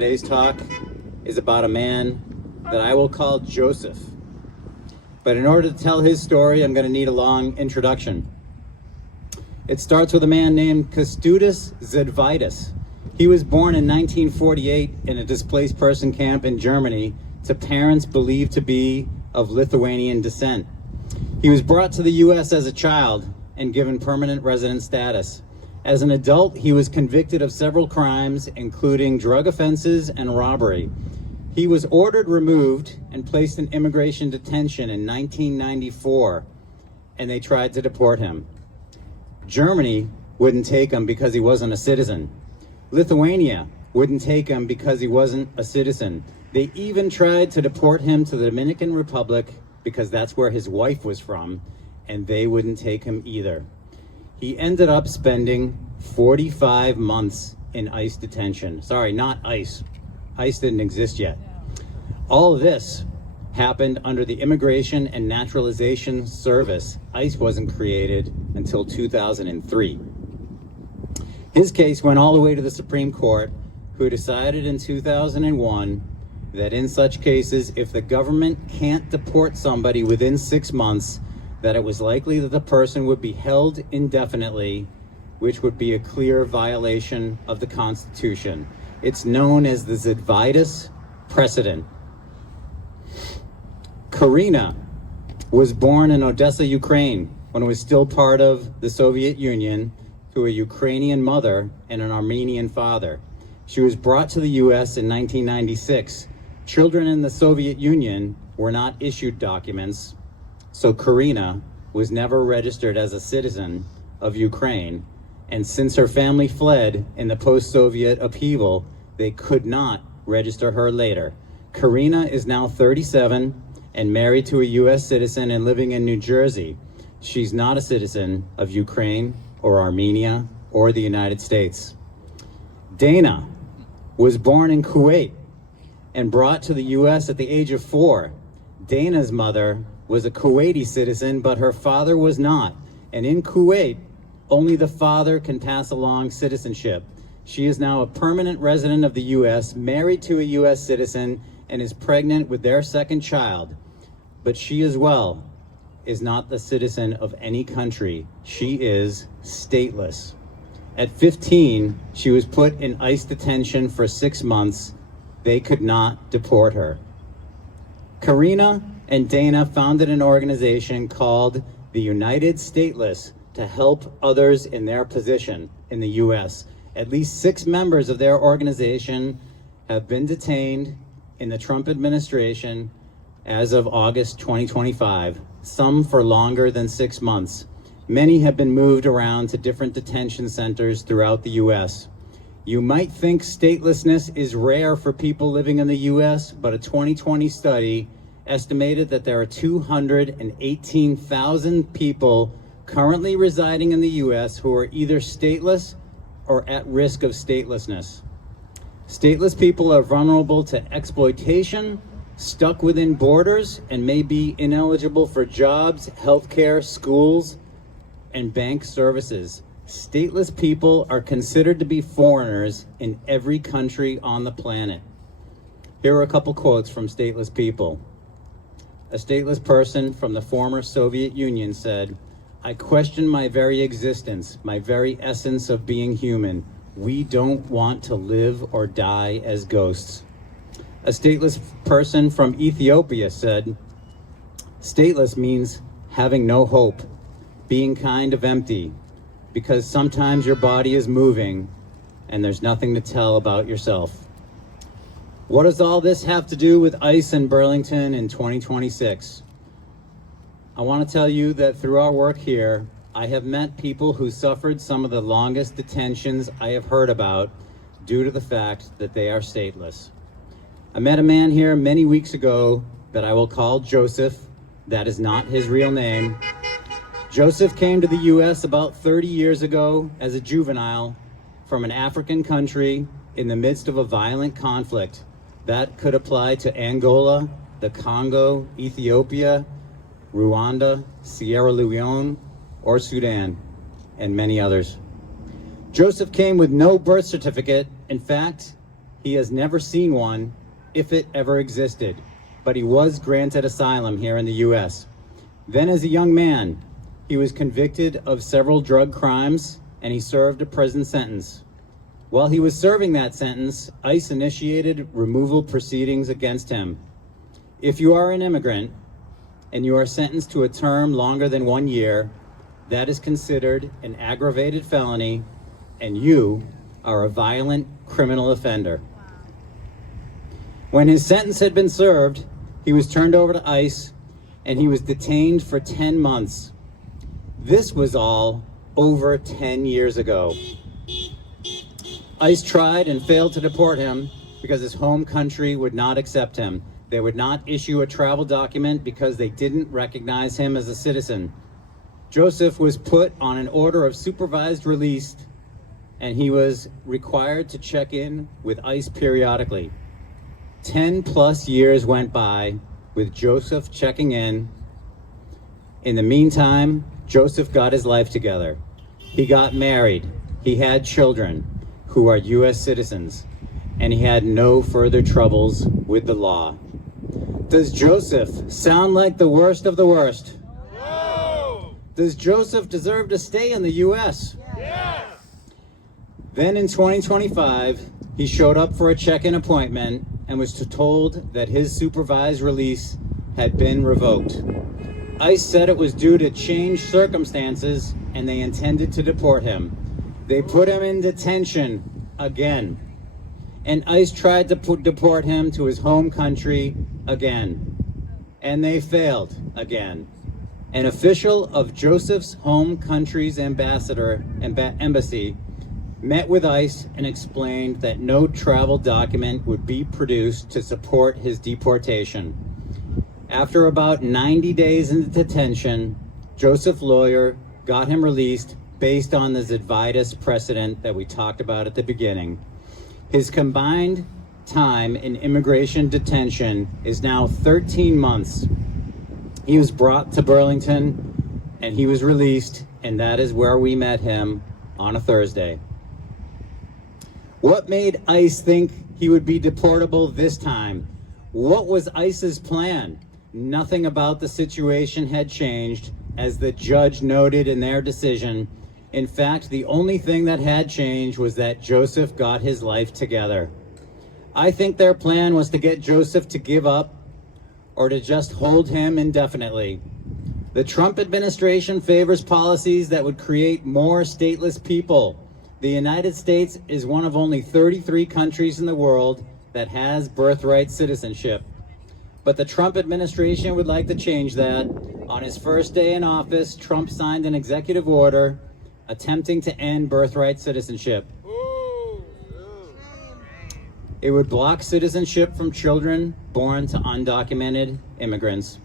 Today's talk is about a man that I will call Joseph. But in order to tell his story, I'm going to need a long introduction. It starts with a man named Kęstutis Zydvitas. He was born in 1948 in a displaced person camp in Germany to parents believed to be of Lithuanian descent. He was brought to the U.S. as a child and given permanent resident status. As an adult, he was convicted of several crimes, including drug offenses and robbery. He was ordered removed and placed in immigration detention in 1994, and they tried to deport him. Germany wouldn't take him because he wasn't a citizen. Lithuania wouldn't take him because he wasn't a citizen. They even tried to deport him to the Dominican Republic because that's where his wife was from, and they wouldn't take him either. He ended up spending 45 months in ICE detention. Sorry, not ICE. ICE didn't exist yet. All of this happened under the Immigration and Naturalization Service. ICE wasn't created until 2003. His case went all the way to the Supreme Court, who decided in 2001 that in such cases, if the government can't deport somebody within 6 months, that it was likely that the person would be held indefinitely, which would be a clear violation of the Constitution. It's known as the Zydvitas precedent. Karina was born in Odessa, Ukraine, when it was still part of the Soviet Union, to a Ukrainian mother and an Armenian father. She was brought to the U.S. in 1996. Children in the Soviet Union were not issued documents, so Karina was never registered as a citizen of Ukraine, and since her family fled in the post-Soviet upheaval, they could not register her later. Karina is now 37 and married to a U.S. citizen and living in New Jersey. She's not a citizen of Ukraine or Armenia or the United States. Dana was born in Kuwait and brought to the U.S. at the age of 4. Dana's mother was a Kuwaiti citizen, but her father was not. And in Kuwait, only the father can pass along citizenship. She is now a permanent resident of the U.S., married to a U.S. citizen, and is pregnant with their second child. But she as well is not the citizen of any country. She is stateless. At 15, she was put in ICE detention for 6 months. They could not deport her. Karina and Dana founded an organization called the United Stateless to help others in their position in the U.S. At least 6 members of their organization have been detained in the Trump administration as of August 2025, some for longer than 6 months. Many have been moved around to different detention centers throughout the U.S. You might think statelessness is rare for people living in the U.S., but a 2020 study estimated that there are 218,000 people currently residing in the U.S. who are either stateless or at risk of statelessness. Stateless people are vulnerable to exploitation, stuck within borders, and may be ineligible for jobs, healthcare, schools, and bank services. Stateless people are considered to be foreigners in every country on the planet. Here are a couple quotes from stateless people. A stateless person from the former Soviet Union said, "I question my very existence, my very essence of being human. We don't want to live or die as ghosts." A stateless person from Ethiopia said, "Stateless means having no hope, being kind of empty, because sometimes your body is moving and there's nothing to tell about yourself." What does all this have to do with ICE in Burlington in 2026? I want to tell you that through our work here, I have met people who suffered some of the longest detentions I have heard about due to the fact that they are stateless. I met a man here many weeks ago that I will call Joseph. That is not his real name. Joseph came to the U.S. about 30 years ago as a juvenile from an African country in the midst of a violent conflict. That could apply to Angola, the Congo, Ethiopia, Rwanda, Sierra Leone, or Sudan, and many others. Joseph came with no birth certificate. In fact, He has never seen one, if it ever existed, but he was granted asylum here in the U.S. Then as a young man, he was convicted of several drug crimes and he served a prison sentence. While he was serving that sentence, ICE initiated removal proceedings against him. If you are an immigrant and you are sentenced to a term longer than 1 year, that is considered an aggravated felony and you are a violent criminal offender. When his sentence had been served, he was turned over to ICE and he was detained for 10 months. This was all over 10 years ago. ICE tried and failed to deport him because his home country would not accept him. They would not issue a travel document because they didn't recognize him as a citizen. Joseph was put on an order of supervised release and he was required to check in with ICE periodically. 10 plus years went by with Joseph checking in. In the meantime, Joseph got his life together. He got married. He had children who are U.S. citizens, and he had no further troubles with the law. Does Joseph sound like the worst of the worst? No! Does Joseph deserve to stay in the U.S.? Yes! Then in 2025, he showed up for a check-in appointment and was told that his supervised release had been revoked. ICE said it was due to changed circumstances and they intended to deport him. They put him in detention again. And ICE tried to deport him to his home country again. And they failed again. An official of Joseph's home country's embassy met with ICE and explained that no travel document would be produced to support his deportation. After about 90 days in detention, Joseph's lawyer got him released based on the Zydvitas precedent that we talked about at the beginning. His combined time in immigration detention is now 13 months. He was brought to Burlington and he was released, and that is where we met him on a Thursday. What made ICE think he would be deportable this time? What was ICE's plan? Nothing about the situation had changed, as the judge noted in their decision. In fact, the only thing that had changed was that Joseph got his life together. I think their plan was to get Joseph to give up or to just hold him indefinitely. The Trump administration favors policies that would create more stateless people. The United States is one of only 33 countries in the world that has birthright citizenship. But the Trump administration would like to change that. On his first day in office, Trump signed an executive order attempting to end birthright citizenship. It would block citizenship from children born to undocumented immigrants.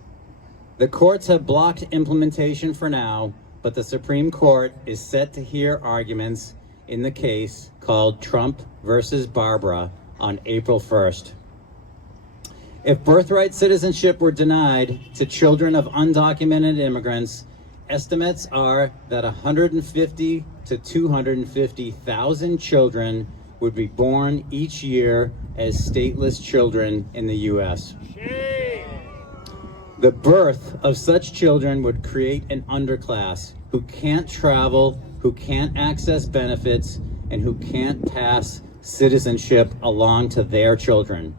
The courts have blocked implementation for now, but the Supreme Court is set to hear arguments in the case called Trump versus Barbara on April 1st. If birthright citizenship were denied to children of undocumented immigrants, estimates are that 150 to 250,000 children would be born each year as stateless children in the U.S. The birth of such children would create an underclass who can't travel, who can't access benefits, and who can't pass citizenship along to their children.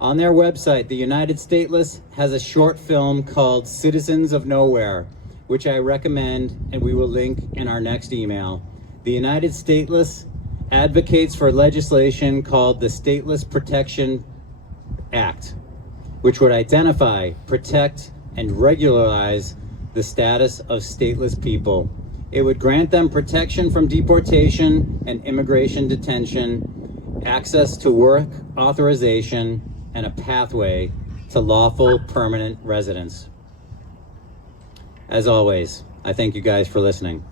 On their website, the United Stateless has a short film called Citizens of Nowhere, which I recommend and we will link in our next email. The United Stateless advocates for legislation called the Stateless Protection Act, which would identify, protect, and regularize the status of stateless people. It would grant them protection from deportation and immigration detention, access to work authorization, and a pathway to lawful permanent residence. As always, I thank you guys for listening.